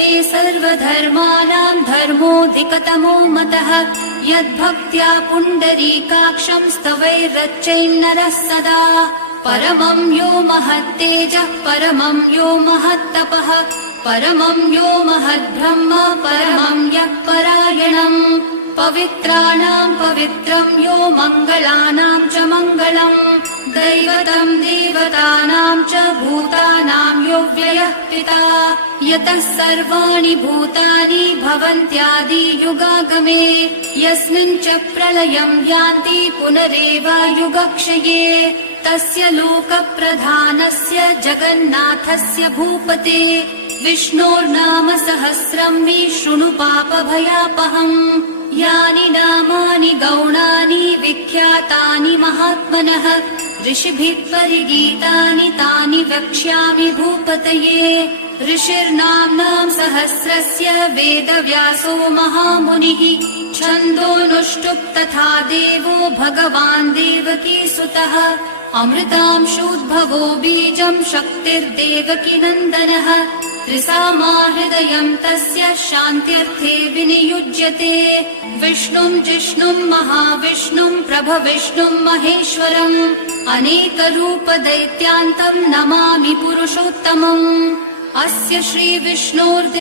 मे सर्वधर्माणां धर्मोऽधिकतमो मतः। यद्भक्त्या पुण्डरीकाक्षं स्तवैरर्चयन्नरः सदा। परमं यो महत्तेजः परमं यो महत्तपः परमं यो महद्ब्रह्म परमं यः परायणम्। पवित्राणां पवित्रं यो मङ्गलानां च मङ्गलम्। दैवतं देवतानां च भूतानां यो व्ययः पिता। यतः सर्वाणि भूतानि भवन्त्यादियुगागमे। यस्मिन् च प्रलयं यान्ति पुनरेव युगक्षये। तस्य लोकप्रधानस्य जगन्नाथस्य भूपते विष्णोर्नाम सहस्रं मे शृणु पापभयापहम्। यानि नामानि गौणानि विख्यातानि महात्मनः ऋषिभिः परिगीतानि तानि वक्ष्यामि भूपतये। ऋषिर्नाम्नां सहस्रस्य वेदव्यासो महामुनिः। छन्दोनुष्टुप् तथा देवो भगवान् देवकीसुतः। अमृतांशोद्भवो बीजं शक्तिर्देवकी नन्दनः। त्रिसामा हृदयं तस्य शान्त्यर्थे विनियुज्यते। विष्णुं जिष्णुं महाविष्णुं प्रभविष्णुं महेश्वरम्। अनेकरूपदैत्यान्तं नमामि पुरुषोत्तमम्। अस्य श्रीविष्णोर्दिव्य